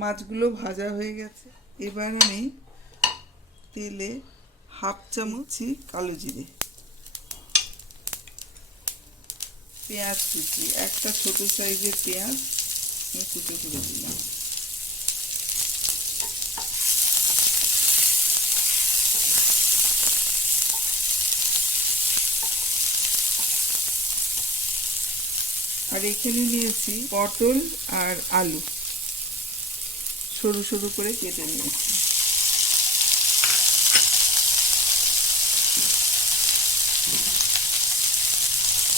মাছগুলো ভাজা হয়ে গেছে। এবার আমি তেলে হাফ চামচ কালো জিরে, পেঁয়াজ কুচি, একটা ছোট সাইজের পেঁয়াজ আমি কুচো করে দিলাম। আর এখানে নিয়েছি পটল আর আলু, সরু সরু করে কেটে নিয়েছি।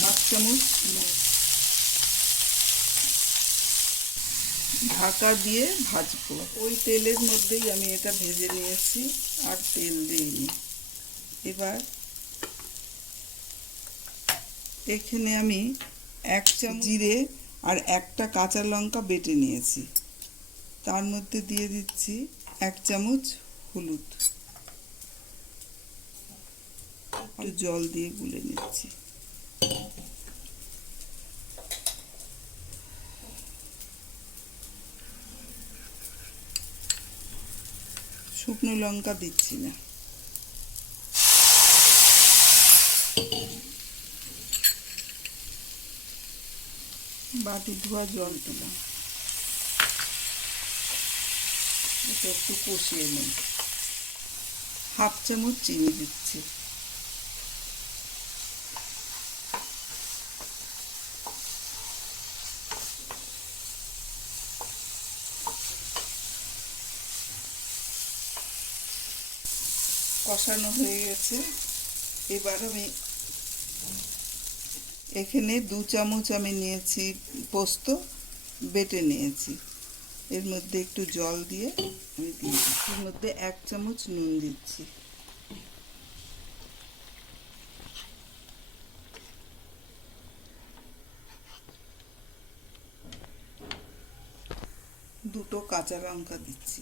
হাফ চামচ ঢাকা দিয়ে ভাজবো। ওই তেলের মধ্যেই আমি এটা ভেজে নিয়েছি, আর তেল দিইনি। এবার এখানে আমি এক চামচ জিরে আর একটা কাঁচা লঙ্কা বেটে নিয়েছি, তার মধ্যে দিয়ে দিচ্ছি এক চামচ হলুদ, একটু জল দিয়ে গুলে নিচ্ছি। শুকনো লঙ্কা দিচ্ছি না। বাটি ধোয়া জল দিলাম, এটা একটু কষিয়ে নিই। হাফ চামচ চিনি দিচ্ছি। কষানো হয়ে গেছে। এবার আমি এখানে 2 চামচ আমি নিয়েছি পোস্ত, বেটে নিয়েছি। এর মধ্যে একটু জল দিয়ে আমি দিয়ে দিচ্ছি। এর মধ্যে 1 চামচ নুন দিচ্ছি। দুটো কাঁচা লঙ্কা দিচ্ছি।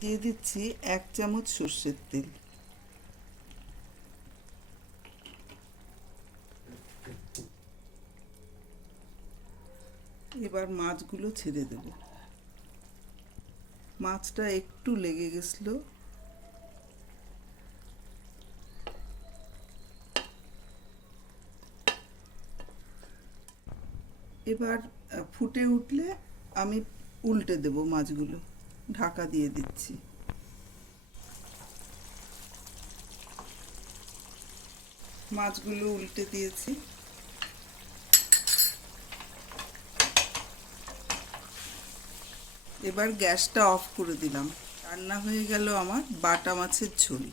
দিয়ে দিচ্ছি 1 চামচ সর্ষের তেল। এবার মাছগুলো ছেড়ে দেব। মাছটা একটু লেগে গেছিল, এবার ফুটে উঠলে আমি উল্টে দেব মাছগুলো। ঢাকা দিয়ে দিচ্ছি। মাছগুলো উল্টে দিয়েছি। এবার গ্যাসটা অফ করে দিলাম। রান্না হয়ে গেল আমার বাটা মাছের ঝোল।